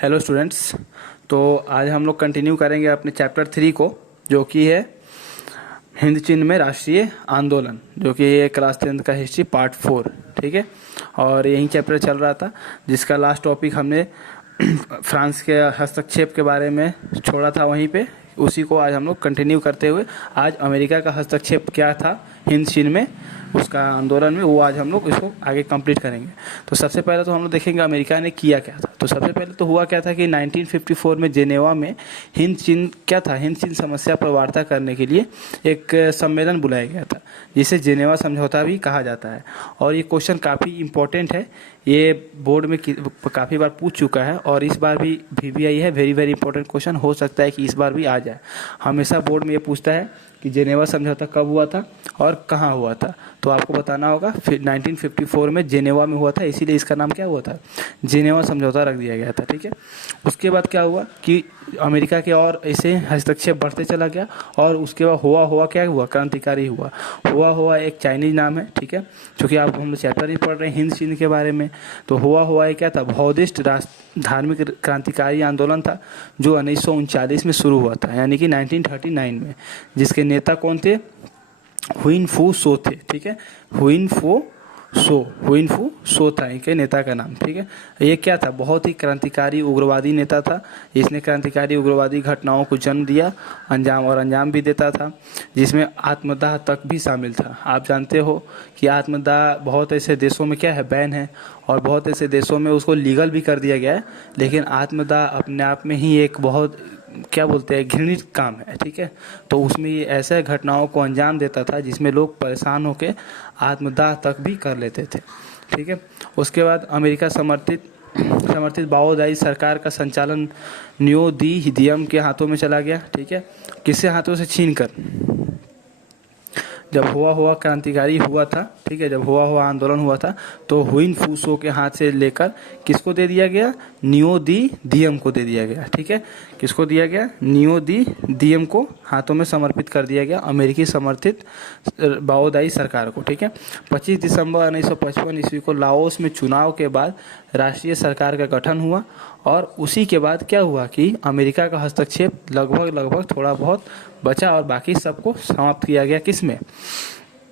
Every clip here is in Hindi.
Hello students. तो आज हम लोग कंटिन्यू करेंगे अपने चैप्टर 3 को, जो कि है हिंद चीन में राष्ट्रीय आंदोलन, जो कि है क्लास 10 का हिस्ट्री पार्ट 4। ठीक है, और यही चैप्टर चल रहा था जिसका लास्ट टॉपिक हमने फ्रांस के हस्तक्षेप के बारे में छोड़ा था वहीं पे। उसी को आज हम लोग कंटिन्यू करते हुए आज अमेरिका का हस्तक्षेप क्या था हिंद चीन में, उसका आंदोलन में, वो आज हम लोग इसको आगे कंप्लीट करेंगे। तो सबसे पहले तो हम लोग देखेंगे अमेरिका ने किया क्या था। तो सबसे पहले तो हुआ क्या था कि 1954 में जेनेवा में हिंद चीन क्या था, हिंद चीन समस्या पर वार्ता करने के लिए एक सम्मेलन बुलाया गया था, जिसे जेनेवा समझौता भी कहा जाता है। और ये क्वेश्चन काफ़ी इंपॉर्टेंट है, ये बोर्ड में काफ़ी बार पूछ चुका है और इस बार भी आई है। वेरी वेरी इंपॉर्टेंट क्वेश्चन, हो सकता है कि इस बार भी आ जाए। हमेशा बोर्ड में ये पूछता है कि जेनेवा समझौता कब हुआ था और कहाँ हुआ था, तो आपको बताना होगा। फिर 1954 में जेनेवा में हुआ था, इसीलिए इसका नाम क्या हुआ था, जेनेवा समझौता रख दिया गया था। ठीक है, उसके बाद क्या हुआ कि अमेरिका के और ऐसे हस्तक्षेप बढ़ते चला गया और उसके बाद हुआ क्या हुआ, क्रांतिकारी हुआ एक चाइनीज नाम है। ठीक है, क्योंकि आप हम चैप्टर ही पढ़ रहे हैं हिंद चीन के बारे में। तो हुआ ये क्या था, बौद्धिस्ट धार्मिक क्रांतिकारी आंदोलन था, जो 1939 में शुरू हुआ था, यानी कि 1939 में, जिसके नेता कौन थे, हुइन फू सो थे। ठीक है, हुइन फू सो था इनके नेता का नाम। ठीक है, ये क्या था, बहुत ही क्रांतिकारी उग्रवादी नेता था। इसने क्रांतिकारी उग्रवादी घटनाओं को जन्म दिया, अंजाम भी देता था, जिसमें आत्मदाह तक भी शामिल था। आप जानते हो कि आत्मदाह बहुत ऐसे देशों में क्या है, बैन है, और बहुत ऐसे देशों में उसको लीगल भी कर दिया गया है। लेकिन आत्मदाह अपने आप में ही एक बहुत क्या बोलते हैं, घृणित काम है। ठीक है, तो उसमें ये ऐसे घटनाओं को अंजाम देता था जिसमें लोग परेशान होकर आत्मदाह तक भी कर लेते थे। ठीक है, उसके बाद अमेरिका समर्थित माओवादी सरकार का संचालन न्यू दी दियम के हाथों में चला गया। ठीक है, किसके हाथों से, छीन कर। जब हुआ क्रांतिकारी हुआ था, ठीक है, जब हुआ आंदोलन हुआ था, तो हुइन फूसो के हाथ से लेकर किसको दे दिया गया, नियो दी दियम को दे दिया गया। ठीक है, किसको दिया गया, नियो दी दियम को हाथों में समर्पित कर दिया गया अमेरिकी समर्थित माओवादी सरकार को। ठीक है, 25 दिसंबर 1955 ईस्वी को लाओस में चुनाव के बाद राष्ट्रीय सरकार का गठन हुआ, और उसी के बाद क्या हुआ कि अमेरिका का हस्तक्षेप लगभग थोड़ा बहुत बचा और बाकी सबको समाप्त किया गया, किसमें,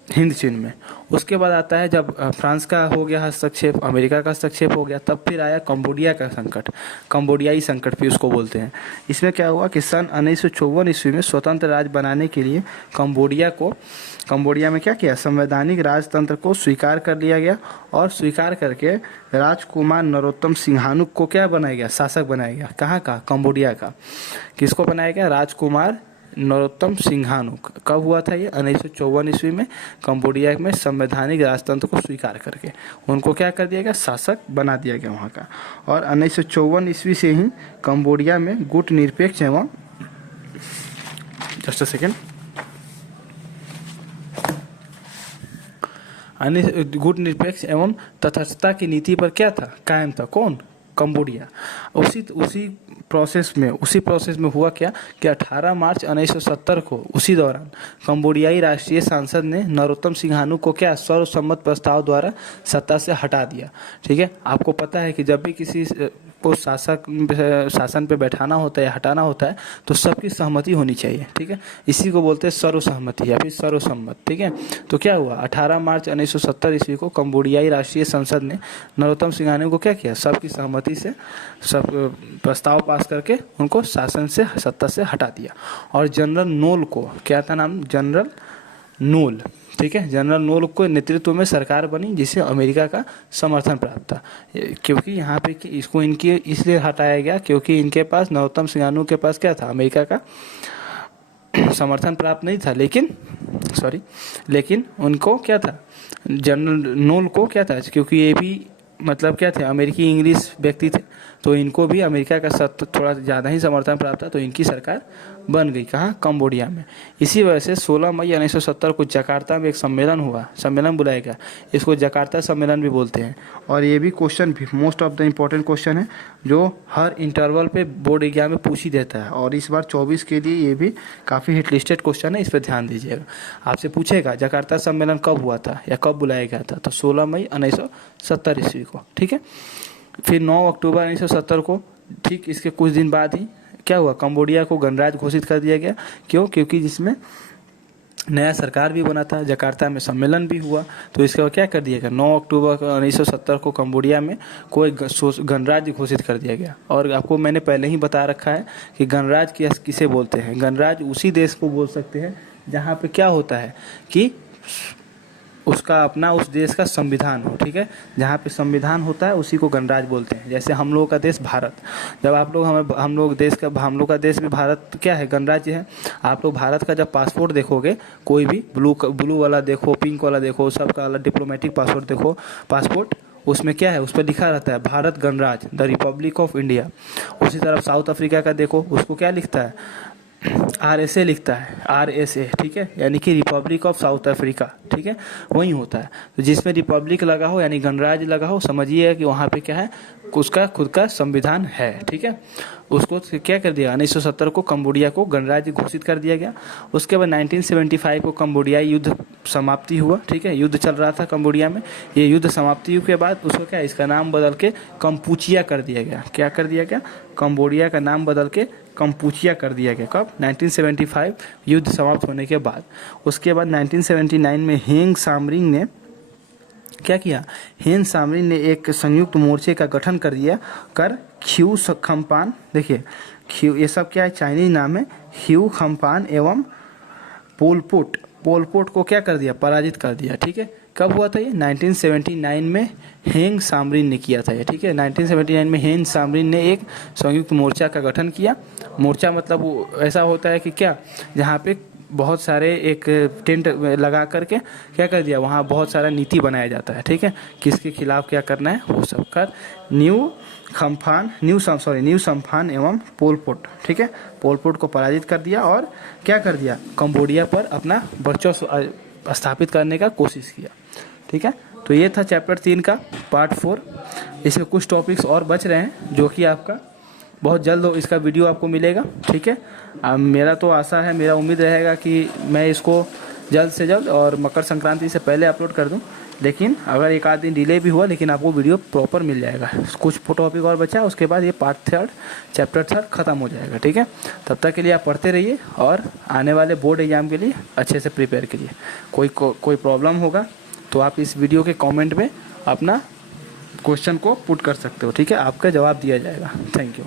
हिंद चीन में। उसके बाद आता है जब फ्रांस का हो गया हस्तक्षेप, अमेरिका का हस्तक्षेप हो गया, तब फिर आया कंबोडिया का संकट, कंबोडियाई संकट भी उसको बोलते हैं। इसमें क्या हुआ कि सन 1954 ईस्वी में स्वतंत्र राज्य बनाने के लिए कंबोडिया में क्या किया, संवैधानिक राजतंत्र को स्वीकार कर लिया गया, और स्वीकार करके राजकुमार नरोत्तम सिंहानुक को क्या बनाया गया, शासक बनाया गया। कहाँ का, कंबोडिया का। किसको बनाया गया, राजकुमार नरोत्तम सिंहानुक। कब हुआ था ये, 1954 ईस्वी में, कंबोडिया में संवैधानिक राजतंत्र को स्वीकार करके उनको क्या कर दिया गया, शासक बना दिया गया वहाँ का। और 1954 ईस्वी से ही कंबोडिया में गुट निरपेक्ष एवं जस्ट अ सेकेंड गुट निरपेक्ष एवं तटस्थता की नीति पर क्या था, कायम था। कौन, कंबोडिया। उसी प्रोसेस में हुआ क्या कि 18 मार्च 1970 को उसी दौरान कंबोडियाई राष्ट्रीय संसद ने नरोत्तम सिंहानुक को क्या, सर्वसम्मत प्रस्ताव द्वारा सत्ता से हटा दिया। ठीक है, आपको पता है कि जब भी किसी को शासन पे बैठाना होता है या हटाना होता है तो सबकी सहमति होनी चाहिए। ठीक है, इसी को बोलते हैं सर्वसहमति या फिर सर्वसम्मत। ठीक है, तो क्या हुआ, 18 मार्च 1970 ईस्वी को कंबोडियाई राष्ट्रीय संसद ने नरोत्तम सिंहानुक को क्या किया, सबकी सहमति से सब प्रस्ताव पास करके उनको शासन से, सत्ता से हटा दिया। और जनरल नोल को, क्या था नाम, जनरल नोल। ठीक है, जनरल नोल को नेतृत्व में सरकार बनी, जिसे अमेरिका का समर्थन प्राप्त था। क्योंकि यहाँ पे इसको इनके इसलिए हटाया गया क्योंकि इनके पास, नरोत्तम सिंहानुक के पास क्या था, अमेरिका का समर्थन प्राप्त नहीं था। लेकिन उनको क्या था, जनरल नोल को क्या था, क्योंकि ये भी मतलब क्या थे, अमेरिकी इंग्लिश व्यक्ति थे, तो इनको भी अमेरिका का थोड़ा ज़्यादा ही समर्थन प्राप्त था, तो इनकी सरकार बन गई। कहाँ, कंबोडिया में। इसी वजह से 16 मई 1970 को जकार्ता में एक सम्मेलन बुलाया गया। इसको जकार्ता सम्मेलन भी बोलते हैं। और ये भी क्वेश्चन भी most of the important question है, जो हर इंटरवल पे बोर्ड एग्जाम में पूछ ही देता है, और इस बार 24 के लिए ये भी काफ़ी हिट लिस्टेड क्वेश्चन है, इस पर ध्यान दीजिएगा। आपसे पूछेगा जकार्ता सम्मेलन कब हुआ था या कब बुलाया गया था, तो 16 मई 1970 ईस्वी को। ठीक है, फिर 9 अक्टूबर 1970 को ठीक इसके कुछ दिन बाद ही क्या हुआ, कंबोडिया को गणराज्य घोषित कर दिया गया। क्यों? क्योंकि जिसमें नया सरकार भी बना था, जकार्ता में सम्मेलन भी हुआ, तो इसके बाद क्या कर दिया गया, 9 अक्टूबर 1970 को कंबोडिया में कोई गणराज्य घोषित कर दिया गया। और आपको मैंने पहले ही बता रखा है कि गणराज्य किसे बोलते हैं। गणराज्य उसी देश को बोल सकते हैं जहाँ पे क्या होता है कि उसका अपना उस देश का संविधान हो, ठीक है। जहाँ पे संविधान होता है उसी को गणराज्य बोलते हैं। जैसे हम लोगों का देश भारत, जब आप लोग हम लोग का देश भी भारत क्या है, गणराज्य है। आप लोग भारत का जब पासपोर्ट देखोगे, कोई भी ब्लू वाला देखो, पिंक वाला देखो, सबका अलग डिप्लोमेटिक पासपोर्ट देखो, पासपोर्ट उसमें क्या है, उस पर लिखा रहता है भारत गणराज्य, द रिपब्लिक ऑफ इंडिया। उसी तरफ साउथ अफ्रीका का देखो, उसको क्या लिखता है, RSA लिखता है, RSA, ठीक है, यानी कि रिपब्लिक ऑफ साउथ अफ्रीका, ठीक है, वही होता है। तो जिसमें रिपब्लिक लगा हो यानी गणराज्य लगा हो, समझिए कि वहाँ पे क्या है, उसका खुद का संविधान है, ठीक है। उसको क्या कर दिया, 1970 को कंबोडिया को गणराज्य घोषित कर दिया गया। उसके बाद 1975 को कंबोडियाई युद्ध समाप्ति हुआ, ठीक है, युद्ध चल रहा था कंबोडिया में। ये युद्ध समाप्ति के बाद उसको क्या, इसका नाम बदल के कंपूचिया कर दिया गया। क्या कर दिया गया, कंबोडिया का नाम बदल के कंपूचिया कर दिया गया। कब, 1975 युद्ध समाप्त होने के बाद। उसके बाद 1979 में हेंग सामरिंग ने क्या किया, हेंग सामरिंग ने एक संयुक्त मोर्चे का गठन कर दिया, कर ख्यू खम्पान, देखिए ख्यू, ये सब क्या है, चाइनीज नाम है, ह्यू खम्पान एवं पोलपोट को क्या कर दिया, पराजित कर दिया, ठीक है। कब हुआ था ये, 1979 में हेंग सामरिन ने किया था ये, ठीक है। 1979 में हेंग सामरिन ने एक संयुक्त मोर्चा का गठन किया। मोर्चा मतलब वो ऐसा होता है कि क्या, जहाँ पे बहुत सारे एक टेंट लगा करके क्या कर दिया, वहाँ बहुत सारा नीति बनाया जाता है, ठीक है, किसके खिलाफ क्या करना है वो सब कर। न्यू सम्फान एवं पोलपोट, ठीक है, पोलपोट को पराजित कर दिया और क्या कर दिया, कंबोडिया पर अपना वर्चस्व स्थापित करने का कोशिश किया, ठीक है। तो ये था चैप्टर 3 का पार्ट 4। इसमें कुछ टॉपिक्स और बच रहे हैं जो कि आपका बहुत जल्द इसका वीडियो आपको मिलेगा, ठीक है। मेरा तो आशा है, मेरा उम्मीद रहेगा कि मैं इसको जल्द से जल्द और मकर संक्रांति से पहले अपलोड कर दूं। लेकिन अगर एक आध दिन डिले भी हुआ, लेकिन आपको वीडियो प्रॉपर मिल जाएगा। कुछ टॉपिक और बचा, उसके बाद ये पार्ट 3 चैप्टर 3 खत्म हो जाएगा, ठीक है। तब तक के लिए आप पढ़ते रहिए और आने वाले बोर्ड एग्जाम के लिए अच्छे से प्रिपेयर करिए। कोई प्रॉब्लम होगा तो आप इस वीडियो के कमेंट में अपना क्वेश्चन को पुट कर सकते हो, ठीक है, आपका जवाब दिया जाएगा। Thank you.